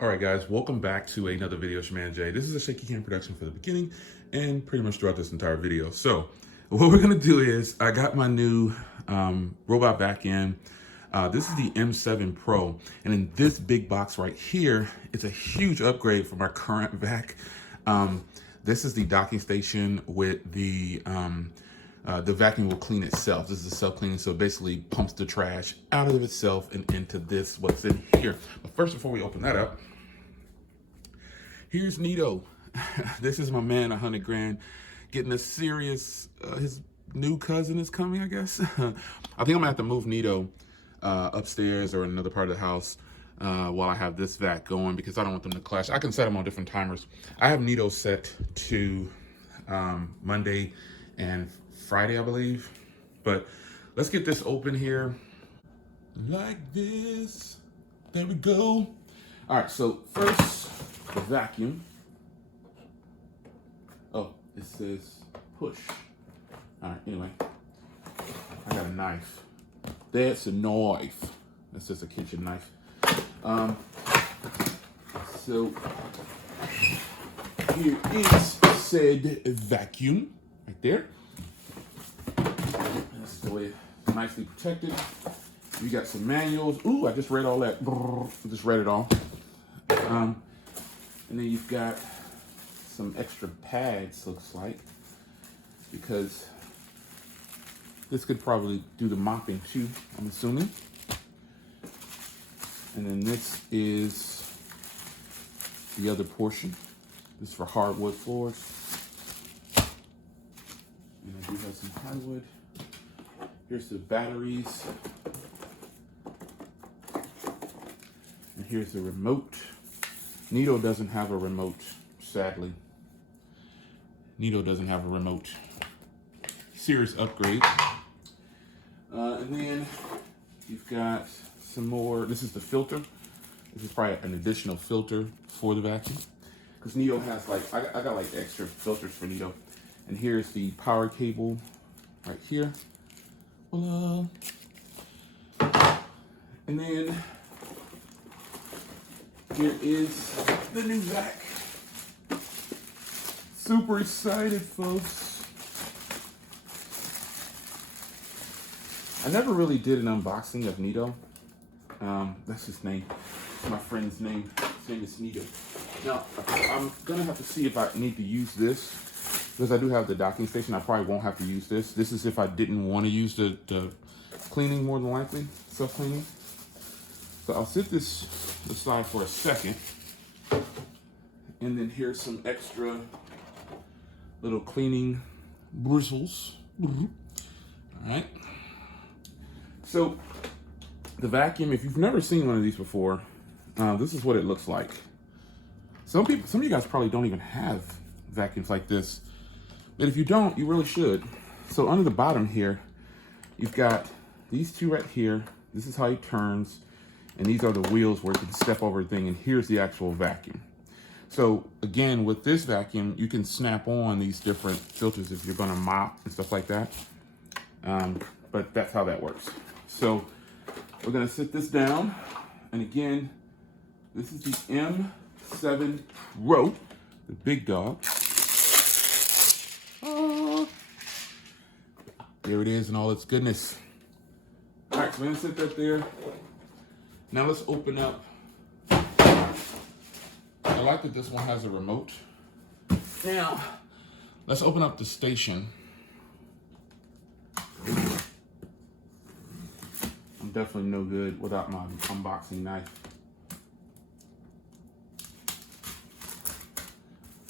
All right, guys, welcome back to another video. It's your man Jay. This is a shaky cam production for the beginning and pretty much throughout this entire video. So what we're gonna do is I got my new robot vac in. This is the M7 Pro, and in this big box right here, it's a huge upgrade from our current vac. This is the docking station with the vacuum will clean itself. This is self-cleaning, so it basically pumps the trash out of itself and into this, what's in here. But first, before we open that up, here's Nito. This is my man, 100 grand, getting a serious, his new cousin is coming, I guess. I think I'm gonna have to move Nito upstairs or in another part of the house while I have this vac going, because I don't want them to clash. I can set them on different timers. I have Nito set to Monday and Friday, I believe. But let's get this open here. Like this. There we go. All right, so first, the vacuum. Oh, it says push. All right, anyway. I got a knife. That's a knife. That's just a kitchen knife. So here is said vacuum right there. This is the way it's nicely protected. You got some manuals. Ooh, I just read all that. I just read it all. And then you've got some extra pads, looks like, because this could probably do the mopping too, I'm assuming. And then this is the other portion. This is for hardwood floors. And I do have some hardwood. Here's the batteries. And here's the remote. Nito doesn't have a remote, sadly. Nito doesn't have a remote. Serious upgrade. And then you've got some more. This is the filter. This is probably an additional filter for the vacuum, because Nito has like, I got like extra filters for Nito. And here's the power cable right here. Voila. And then here is the new vac. Super excited, folks. I never really did an unboxing of Nito. That's his name. It's my friend's name. His name is Nito. Now, I'm gonna have to see if I need to use this, because I do have the docking station. I probably won't have to use this. This is if I didn't want to use the cleaning, more than likely, self-cleaning. So I'll set this aside for a second. And then here's some extra little cleaning bristles. All right. So the vacuum, if you've never seen one of these before, this is what it looks like. Some of you guys probably don't even have vacuums like this. But if you don't, you really should. So under the bottom here, you've got these two right here. This is how it turns. And these are the wheels where you can step over the thing. And here's the actual vacuum. So again, with this vacuum, you can snap on these different filters if you're gonna mop and stuff like that. But that's how that works. So we're gonna sit this down. And again, this is the M7 Pro, the big dog. There it is in all its goodness. All right, so we're gonna sit that there. Now let's open up. I like that this one has a remote. Now, let's open up the station. I'm definitely no good without my unboxing knife.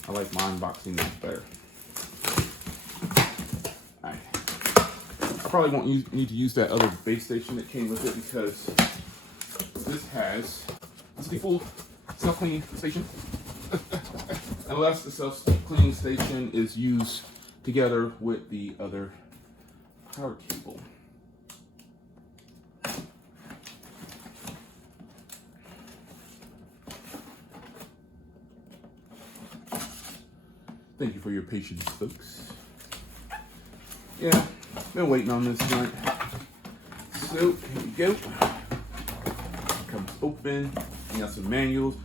I like my unboxing knife better. All right. I probably won't need to use that other base station that came with it, because this is the full self-cleaning station. Unless the self-cleaning station is used together with the other power cable. Thank you for your patience, folks. Yeah, been waiting on this night. So here we go. Comes open. You got some manuals.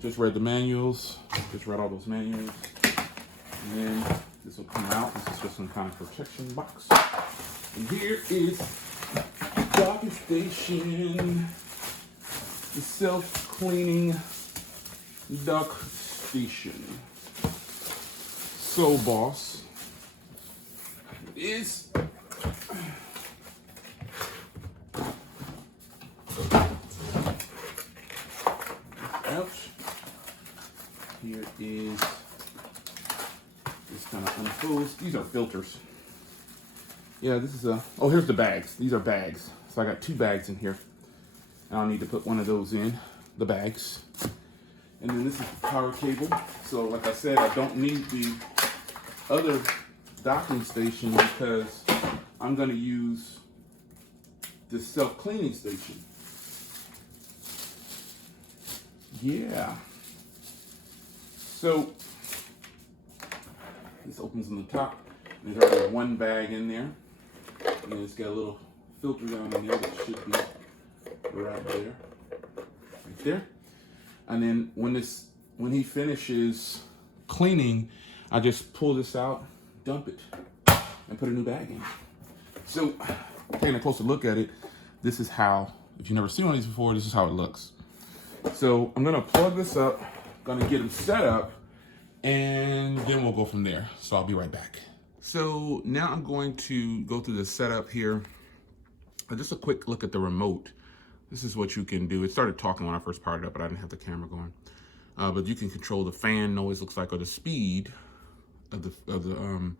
Just read the manuals. Just read all those manuals. And then this will come out. This is just some kind of protection box. And here is the docking station. The self-cleaning dock station. So, boss, is ouch. Here is this kind of unfolds. These are filters. Yeah, this is a. Oh, here's the bags. These are bags. So I got 2 bags in here. And I'll need to put one of those in the bags. And then this is the power cable. So, like I said, I don't need the other docking station because I'm going to use this self-cleaning station. Yeah. So this opens on the top. There's already 1 bag in there. And it's got a little filter down in there that should be right there. Right there. And then when he finishes cleaning, I just pull this out, dump it, and put a new bag in. So, taking a closer look at it, this is how, if you've never seen one of these before, this is how it looks. So I'm gonna plug this up, gonna get them set up, and then we'll go from there. So I'll be right back. So now I'm going to go through the setup here. Just a quick look at the remote. This is what you can do. It started talking when I first powered it up, but I didn't have the camera going. But you can control the fan noise, looks like, or the speed of the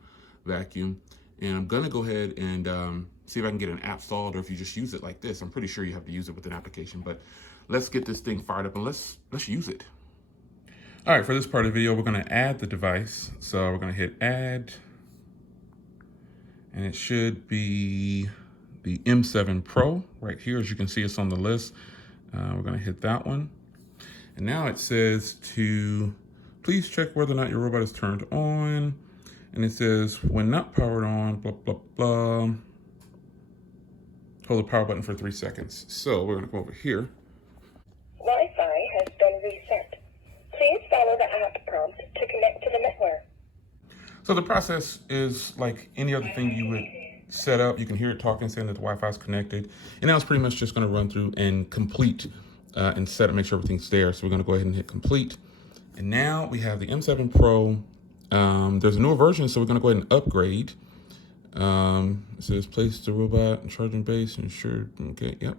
vacuum. And I'm gonna go ahead and see if I can get an app installed, or if you just use it like this. I'm pretty sure you have to use it with an application, but let's get this thing fired up and let's use it. All right, for this part of the video, we're gonna add the device. So we're gonna hit add, and it should be the M7 Pro right here. As you can see, it's on the list. We're gonna hit that one. And now it says to please check whether or not your robot is turned on. And it says when not powered on, blah, blah, blah. Hold the power button for 3 seconds. So we're gonna go over here. Wi-Fi has been reset. Please follow the app prompt to connect to the network. So the process is like any other thing you would set up. You can hear it talking, saying that the Wi-Fi is connected. And now it's pretty much just gonna run through and complete and set up, make sure everything's there. So we're gonna go ahead and hit complete. And now we have the M7 Pro. There's a newer version, so we're gonna go ahead and upgrade. It says place the robot and charging base, ensure, okay, yep.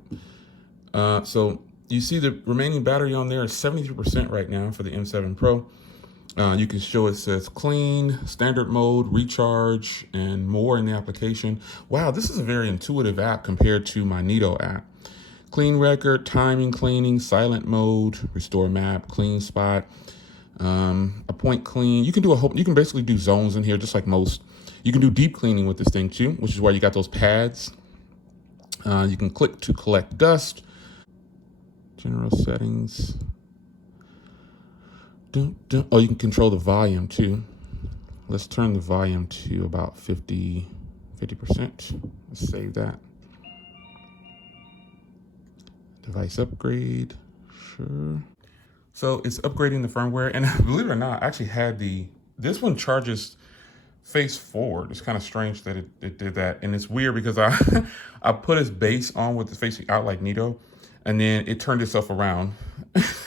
So you see the remaining battery on there is 73% right now for the M7 Pro. You can show it says clean, standard mode, recharge, and more in the application. Wow, this is a very intuitive app compared to my Neato app. Clean record, timing, cleaning, silent mode, restore map, clean spot, appoint clean. You can do you can basically do zones in here just like most. You can do deep cleaning with this thing too, which is why you got those pads. You can click to collect dust. General settings. Oh, you can control the volume too. Let's turn the volume to about 50%. Let's save that. Device upgrade, sure. So it's upgrading the firmware, and believe it or not, I actually had this one charges face forward. It's kind of strange that it did that. And it's weird because I put its base on with the facing out like Neato, and then it turned itself around.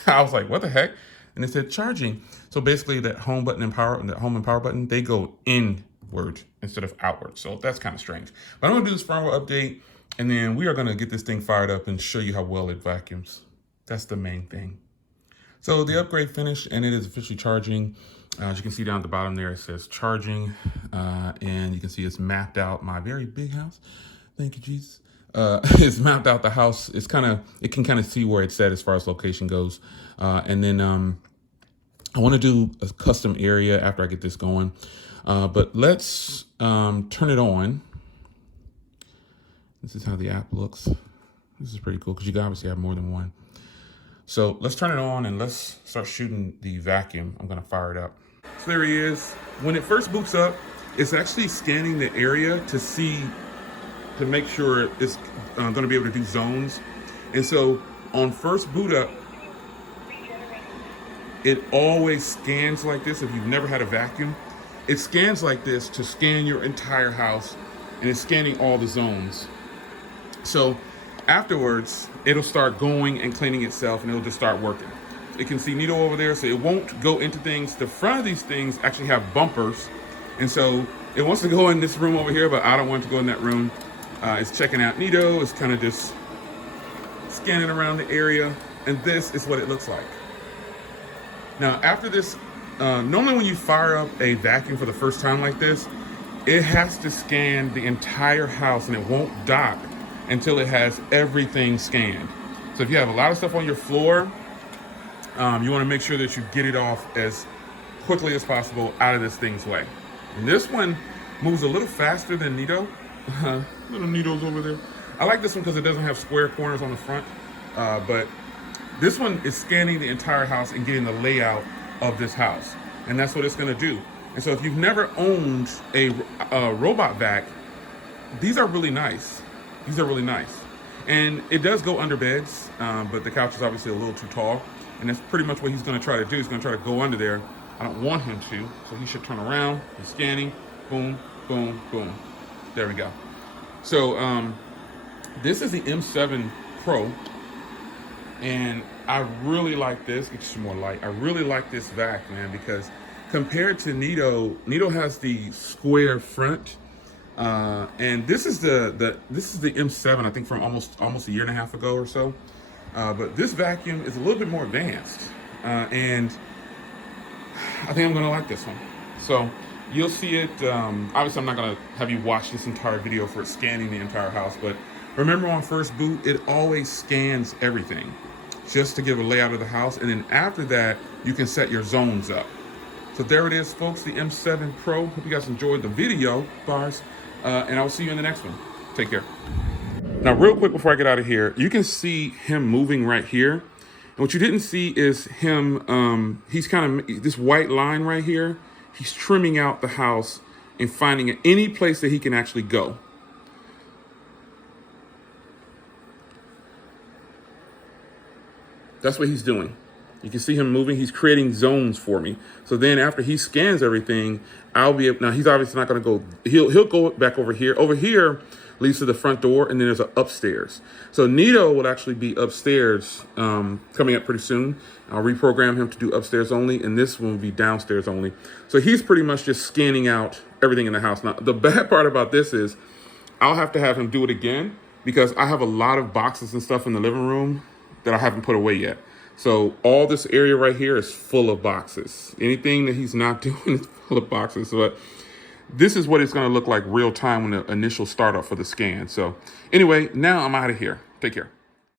I was like, what the heck? And it said charging. So basically that home button and home and power button, they go inward instead of outward. So that's kind of strange. But I'm gonna do this firmware update, and then we are gonna get this thing fired up and show you how well it vacuums. That's the main thing. So the upgrade finished, and it is officially charging. As you can see down at the bottom there, it says charging, and you can see it's mapped out my very big house. Thank you, Jesus. It's mapped out the house. It can kind of see where it's at as far as location goes. And then I want to do a custom area after I get this going. But let's turn it on. This is how the app looks. This is pretty cool because you can obviously have more than one. So let's turn it on and let's start shooting the vacuum. I'm gonna fire it up. So there he is. When it first boots up, it's actually scanning the area to make sure it's gonna be able to do zones. And so on first boot up, it always scans like this. If you've never had a vacuum, it scans like this to scan your entire house, and it's scanning all the zones. So afterwards, it'll start going and cleaning itself, and it'll just start working. It can see Nito over there, so it won't go into things. The front of these things actually have bumpers, and so it wants to go in this room over here, but I don't want it to go in that room. It's checking out Nito. It's kind of just scanning around the area, and this is what it looks like. Now, after this, normally when you fire up a vacuum for the first time like this, it has to scan the entire house, and it won't dock until it has everything scanned. So if you have a lot of stuff on your floor, you want to make sure that you get it off as quickly as possible out of this thing's way. And this one moves a little faster than Nito. Little Nito's over there. I like this one because it doesn't have square corners on the front, but this one is scanning the entire house and getting the layout of this house, and that's what it's going to do. And so if you've never owned a robot vac, these are really nice. These are really nice. And it does go under beds, but the couch is obviously a little too tall, and that's pretty much what he's going to try to do. He's going to try to go under there. I don't want him to, so he should turn around. He's scanning. Boom, boom, boom. There we go. So this is the M7 Pro, and I really like this. Get you some more light. I really like this vac, man, because compared to Nito, Nito has the square front, and this is the M7, I think, from almost a year and a half ago or so. But this vacuum is a little bit more advanced, and I think I'm gonna like this one. So you'll see it. Obviously, I'm not gonna have you watch this entire video for it scanning the entire house, but remember, on first boot, it always scans everything just to give a layout of the house, and then after that, you can set your zones up. So there it is, folks, the M7 Pro. Hope you guys enjoyed the video, bars, and I'll see you in the next one. Take care. Now, real quick before I get out of here, you can see him moving right here. And what you didn't see is him, he's kind of, this white line right here, he's trimming out the house and finding any place that he can actually go. That's what he's doing. You can see him moving. He's creating zones for me. So then after he scans everything, I'll be able, now he's obviously not going to go, he'll go back over here. Over here leads to the front door, and then there's an upstairs. So Nito will actually be upstairs coming up pretty soon. I'll reprogram him to do upstairs only, and this one will be downstairs only. So he's pretty much just scanning out everything in the house. Now, the bad part about this is I'll have to have him do it again because I have a lot of boxes and stuff in the living room that I haven't put away yet. So all this area right here is full of boxes. Anything that he's not doing is full of boxes. But this is what it's going to look like real time when the initial startup for the scan. So anyway, now I'm out of here. Take care.